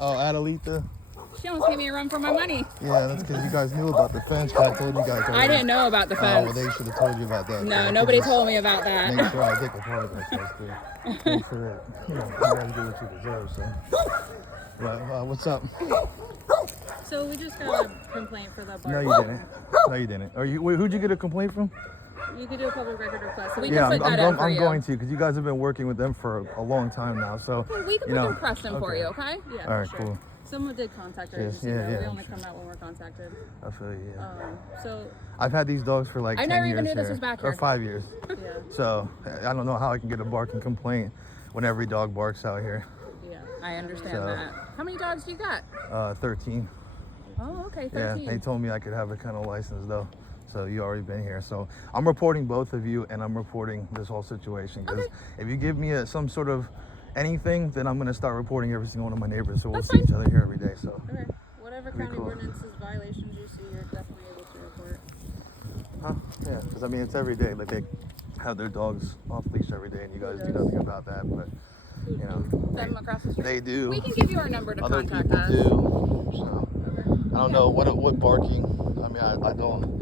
Oh, Adelita. She almost gave me a run for my money. Yeah, that's because you guys knew about the fence. I told you guys. I didn't know about the fence. Oh, well, they should have told you about that. No, nobody told me about that. Make sure I take a part of that stuff too. Make sure that, you guys do what you deserve. So, right, what's up? So we just got a complaint for the bar. No, you didn't. No, you didn't. Who'd you get a complaint from? You could do a public record request. So we Yeah, can put that in for I'm you. going to, because you guys have been working with them for a long time now. So We can put them press them for you, okay? Yeah. All right, sure. cool. Someone did contact our agency. yeah, We I'm only sure. come out when we're contacted. I feel you. Yeah. So I've had these dogs for like 10 years. I never even knew this here, was back or here. 5 years. Yeah. So I don't know how I can get a barking complaint when every dog barks out here. Yeah, I understand that. How many dogs do you got? 13. Oh, okay, 13. Yeah, they told me I could have a kennel license though. So you already been here. So I'm reporting both of you, and I'm reporting this whole situation. Because if you give me some sort of anything, then I'm gonna start reporting every single one of my neighbors. So we'll see each other here every day. So. Okay. Whatever county ordinances violations you see, you're definitely able to report. Huh? Yeah, because I mean it's every day. Like they have their dogs off leash every day, and you guys do nothing about that. But you know, Them across the street. they do. We can give you our number to Other contact people us. do. So I don't know what barking. I mean, I don't.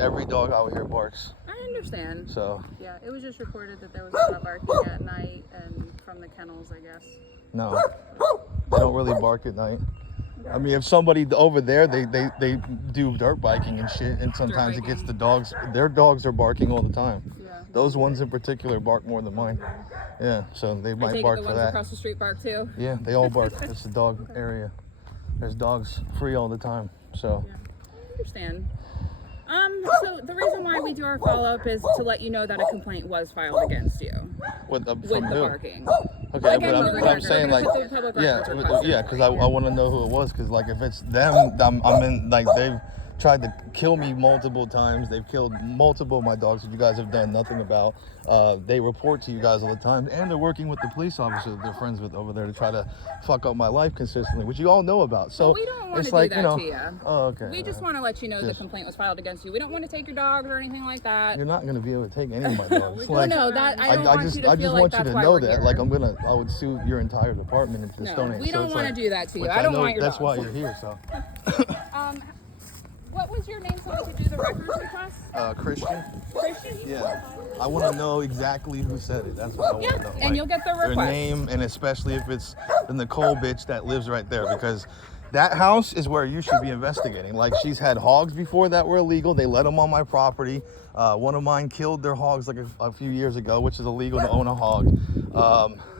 Every dog out here barks. I understand. So Yeah, it was just reported that there was a lot of barking at night and from the kennels, I guess. no, they don't really bark at night. I mean, if somebody over there, they do dirt biking and shit, and sometimes it gets the dogs. Their dogs are barking all the time. Yeah. Those ones in particular bark more than mine. Yeah, so they I might take bark it the for ones that. across the street bark too. Yeah, they all bark. It's a dog area. There's dogs free all the time. So. Yeah, I understand. So the reason why we do our follow-up is to let you know that a complaint was filed against you With the with the who? barking. Okay, Again, but I'm saying like, yeah, because I want to know who it was, because like if it's them, I'm in, like they've tried to kill me multiple times. They've killed multiple of my dogs that you guys have done nothing about. They report to you guys all the time, and they're working with the police officer that they're friends with over there to try to fuck up my life consistently, which you all know about. So we don't want it's to like, do that to you. Oh, okay. We just want to let you know the complaint was filed against you. We don't want to take your dog or anything like that. You're not gonna be able to take any of my dogs. Well, no, that I don't want you to feel I just like want you that's to why know we're that. here. Like I would sue your entire department if this don't. We don't want to do that to you. Which I don't know want your that's dogs. why you're here. So. What was your name so we could do the records request? Christian. Christian? Yeah. I want to know exactly who said it. That's what I want to know. And you'll get the request. Their name, and especially if it's the Nicole bitch that lives right there, because that house is where you should be investigating. Like, she's had hogs before that were illegal. They let them on my property. One of mine killed their hogs like a few years ago, which is illegal to own a hog.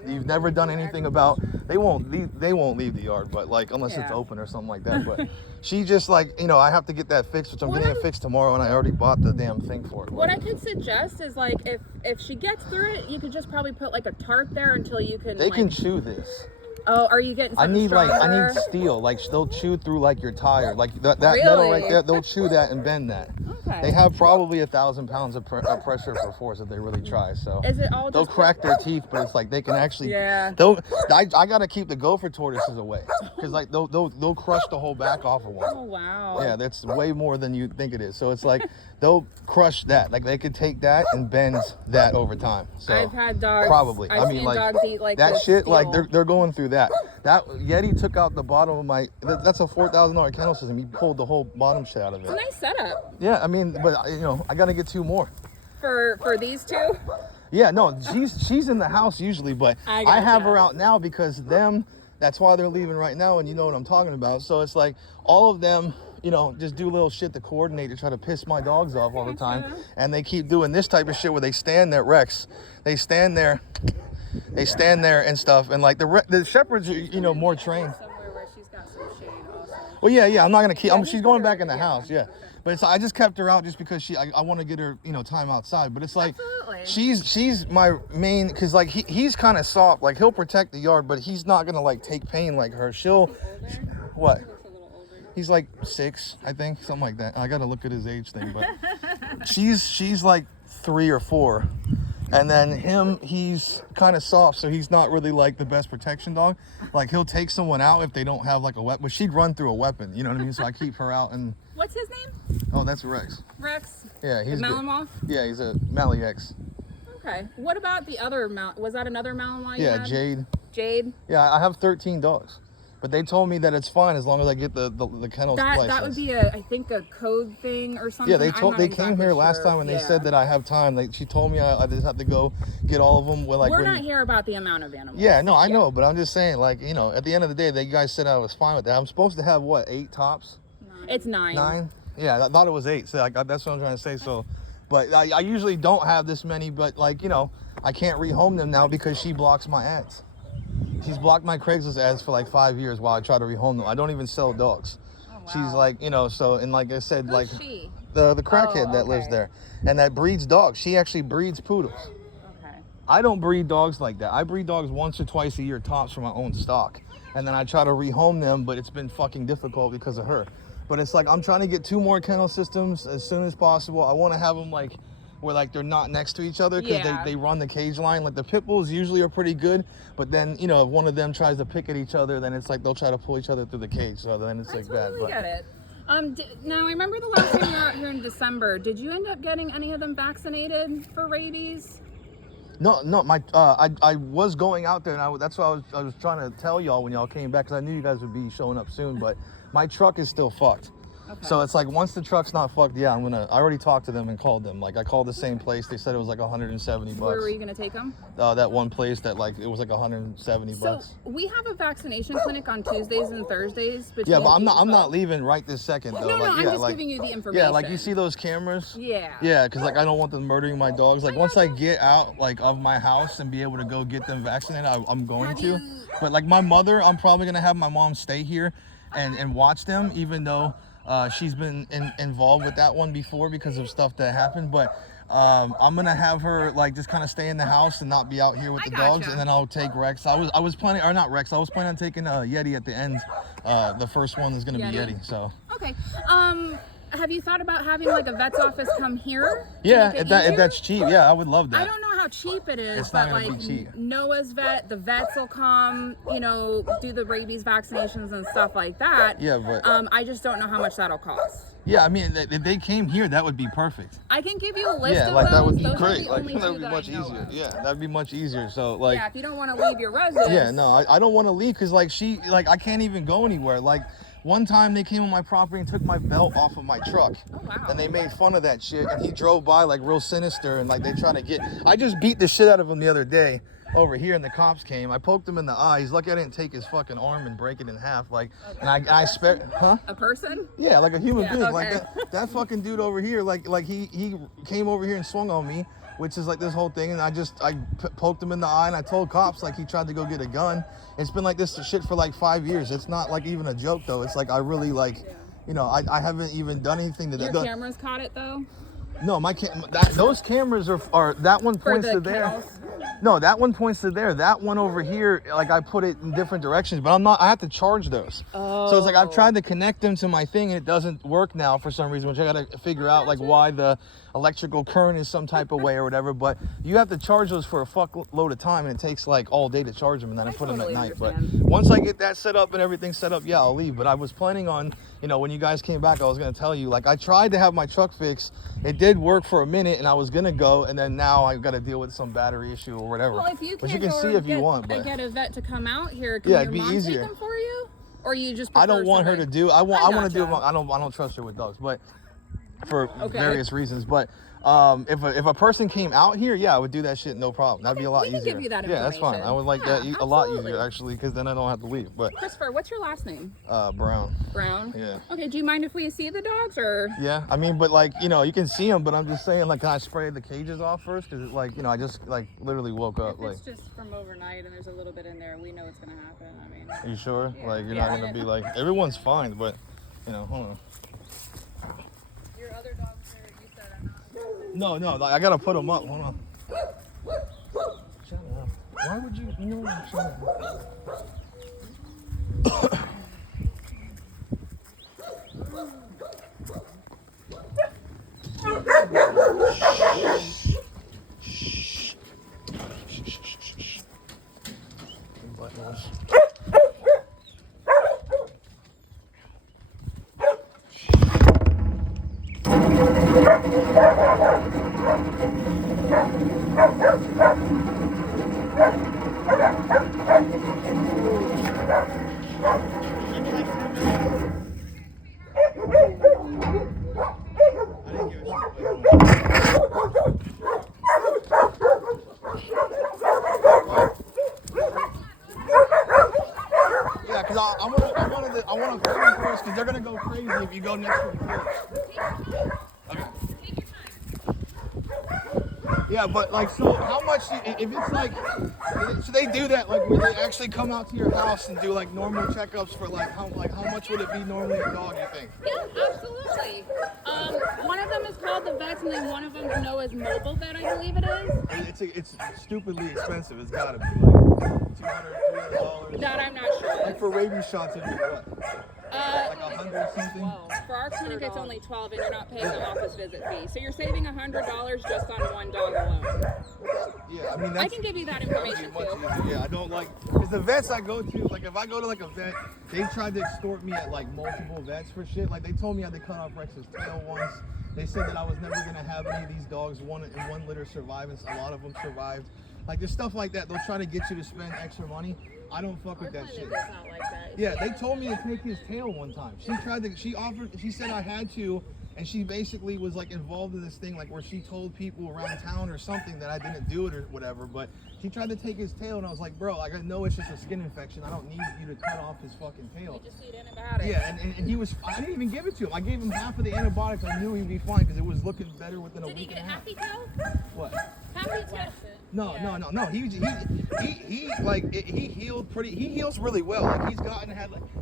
You've never done anything about. They won't leave the yard, but like unless it's open or something like that. But she just like, I have to get that fixed, which I'm getting it fixed tomorrow, and I already bought the damn thing for it. What I could suggest is like if she gets through it, you could just probably put like a tarp there until you can. They can chew this. Oh, are you getting? I need stronger? steel. Like they'll chew through like your tire, like that Really? metal right there. They'll chew that and bend that. Okay. They have probably 1,000 pounds of pressure for force if they really try. So is it all? They'll just crack their teeth, but it's like they can actually. Yeah. I gotta keep the gopher tortoises away, because like they'll crush the whole back off of one. Oh wow. Yeah, that's way more than you think it is. So it's like they'll crush that. Like they could take that and bend that over time. So I've had dogs. probably. I've seen mean, like dogs eat like that this shit. steel. Like they're going through that. That Yeti took out the bottom of my. That's a $4,000 kennel system. He pulled the whole bottom shit out of It's a it. nice setup. Yeah, I mean, but I gotta get 2 more. For these two. Yeah, no, she's in the house usually, but I have her out now because that's why they're leaving right now, and you know what I'm talking about. So it's like all of them, just do little shit to coordinate to try to piss my dogs off all the time. And they keep doing this type of shit where they stand there, Rex. They stand there and stuff, and like the shepherds are, more trained. Somewhere where she's got some shade also. Well, yeah, I'm not gonna keep. She's going back in the house, yeah. But I just kept her out just because I want to get her, time outside. But it's like, Absolutely. she's my main, because like he's kind of soft. Like he'll protect the yard, but he's not gonna like take pain like her. What? He's like 6, I think, something like that. I gotta look at his age thing, but she's like 3 or 4. And then he's kind of soft, so he's not really like the best protection dog. Like he'll take someone out if they don't have like a weapon. But she'd run through a weapon, you know what I mean? So I keep her out. And What's his name? oh, that's Rex. Rex. Yeah, he's the good. Malinois? Yeah, he's a Malinois. Okay. What about the other was that another Malinois? Yeah, Jade. Jade. Yeah, I have 13 dogs. But they told me that it's fine as long as I get the kennel license. That would be I think a code thing or something. Yeah, they came here last time and they said that I have time. Like she told me I just have to go get all of them. We're not here about the amount of animals. Yeah, no, I know, but I'm just saying, like, you know, at the end of the day, you guys said I was fine with that. I'm supposed to have what, 8 tops? 9. It's 9. 9? Yeah, I thought it was 8. So that's what I'm trying to say. So, but I usually don't have this many, but like, you know, I can't rehome them now because she blocks my ads. She's blocked my Craigslist ads for like 5 years while I try to rehome them. I don't even sell dogs. Oh, wow. She's like, you know, so, and like I said, Who's she? the crackhead that lives there and that breeds dogs. She actually breeds poodles. Okay. I don't breed dogs like that. I breed dogs once or twice a year tops for my own stock. And then I try to rehome them, but it's been fucking difficult because of her. But it's like, I'm trying to get 2 more kennel systems as soon as possible. I want to have them like, where like they're not next to each other because they run the cage line. Like the pit bulls usually are pretty good, but then, you know, if one of them tries to pick at each other, then it's like they'll try to pull each other through the cage. So then it's like bad. But I get it. Now I remember the last time you were out here in December. Did you end up getting any of them vaccinated for rabies? No, I was going out there, and that's what I was trying to tell y'all when y'all came back, because I knew you guys would be showing up soon, but my truck is still fucked. Okay. So it's like, once the truck's not fucked, I already talked to them and called them. Like, I called the same place. They said it was like $170. Where were you going to take them? That one place that, like, it was like $170. So we have a vaccination clinic on Tuesdays and Thursdays. Yeah, but I'm not leaving right this second, though. No, like, I'm just giving you the information. Yeah, like, you see those cameras? Yeah. Yeah, because, like, I don't want them murdering my dogs. Like, once I get out, like, of my house and be able to go get them vaccinated, I'm going to. But, like, my mother, I'm probably going to have my mom stay here and watch them, even though... she's been involved with that one before because of stuff that happened, but I'm gonna have her like just kind of stay in the house and not be out here with the dogs, and then I'll take Rex. I was planning, or not Rex, I was planning on taking Yeti at the end. The first one is gonna be Yeti. So okay. Have you thought about having like a vet's office come here? Yeah, if that's cheap, yeah, I would love that. I don't know how cheap it is, it's but not like be cheap. Noah's vet, the vets will come, you know, do the rabies vaccinations and stuff like that. Yeah, but I just don't know how much that'll cost. Yeah, I mean, if they came here, that would be perfect. I can give you a list of like those. That would be those great. Like that would be much easier. Yeah, that'd be much easier. So like, yeah, if you don't want to leave your residence. Yeah, no, I don't want to leave because like I can't even go anywhere. Like one time they came on my property and took my belt off of my truck. Oh wow. And they made fun of that shit. And he drove by like real sinister and like they trying to get. I just beat the shit out of him the other day over here, and the cops came. I poked him in the eye. He's lucky I didn't take his fucking arm and break it in half. Like, okay. And I spared, huh? A person? Yeah, like a human being. Okay. Like that fucking dude over here. Like he came over here and swung on me, which is like this whole thing. And I poked him in the eye, and I told cops like he tried to go get a gun. It's been like this shit for like 5 years. It's not like even a joke though. It's like I really like, you know, I haven't even done anything to that. Your cameras caught it though? No, those cameras are that one points to there. Kennels? No, that one points to there. That one over here, like I put it in different directions, but I have to charge those. Oh. So it's like I've tried to connect them to my thing and it doesn't work now for some reason, which I gotta figure out like why the electrical current is some type of way or whatever. But you have to charge those for a fuckload of time, and it takes like all day to charge them, and then I put them at night. But once I get that set up and everything set up, yeah, I'll leave. But I was planning on, you know, when you guys came back, I was gonna tell you, like I tried to have my truck fixed. It did work for a minute, and I was gonna go, and then now I got to deal with some battery issue or whatever. Well, if you which you can see if you want, but get a vet to come out here, can it'd be easier. Take them for you, or you just? I don't want her to do. I want to do. I don't trust her with dogs, but for various reasons. But if a person came out here, yeah, I would do that shit, no problem. That'd be a lot easier. Give you that information. Yeah, that's fine. I would like that a lot easier actually, because then I don't have to leave. But Christopher, what's your last name? Brown. Brown. Yeah. Okay. Do you mind if we see the dogs or? Yeah, I mean, but like, you know, you can see them, but I'm just saying, like, can I spray the cages off first? Because like, you know, I just like literally woke up. If it's just from overnight and there's a little bit in there, we know it's gonna happen. I mean. Are you sure? Yeah. Like, you're not gonna be like, everyone's fine, but you know, hold on. Your other dogs are, you said are not. No, like, I gotta put them up. Hold on. Shut up. Why would you? You know what I'm saying? didn't give a shit. Yeah, because I want to hold them first because they're gonna go crazy if you go next to the kids. Okay. Yeah, but like, so how much? If it's like, so they do that, like, where they actually come out to your house and do like normal checkups for like how much would it be normally a dog? You think? Yeah, absolutely. One of them is called the vets, and then one of them is known as mobile vet, I believe it is. It's stupidly expensive. It's gotta be like $200, $300. That I'm not sure. Like for rabies shots, it'd be what? Like $100 something. Whoa. For our clinic, it's only $12, and you're not paying the office visit fee. So you're saving $100 just on one dog alone. Yeah, I mean, that's, I can give you that information much too. easier. Yeah, I don't like, because the vets I go to, like if I go to like a vet, they tried to extort me at like multiple vets for shit. Like they told me I had to cut off Rex's tail once. They said that I was never gonna have any of these dogs in one litter survive, and a lot of them survived. Like there's stuff like that. They'll try to get you to spend extra money. I don't fuck with that shit. Not like that. Yeah, they told me to take his tail one time. She said I had to, and she basically was like involved in this thing, like where she told people around town or something that I didn't do it or whatever, but she tried to take his tail, and I was like, bro, like I know it's just a skin infection. I don't need you to cut off his fucking tail. You just need antibiotics. Yeah, and he was, I didn't even give it to him. I gave him half of the antibiotics. I knew he'd be fine because it was looking better within a week and a half. Did he get happy What? Happy tail? No. He healed pretty. He heals really well. Like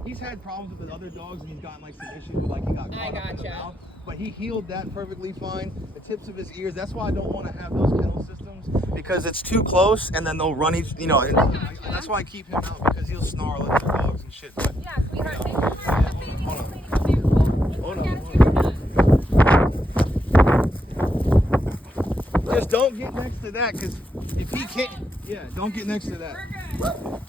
he's had problems with the other dogs, and he's gotten like some issues with like he got caught up in the mouth. But he healed that perfectly fine. The tips of his ears. That's why I don't want to have those kennel systems because it's too close, and then they'll run each. You know, and that's why I keep him out because he'll snarl at other dogs and shit. But, Yeah, sweetheart. Take your time. The baby's hold on. cleaning the vehicle. Hold Look on. at it when you're done. Just don't get next to that, because if he can't, yeah, don't get next to that. We're good.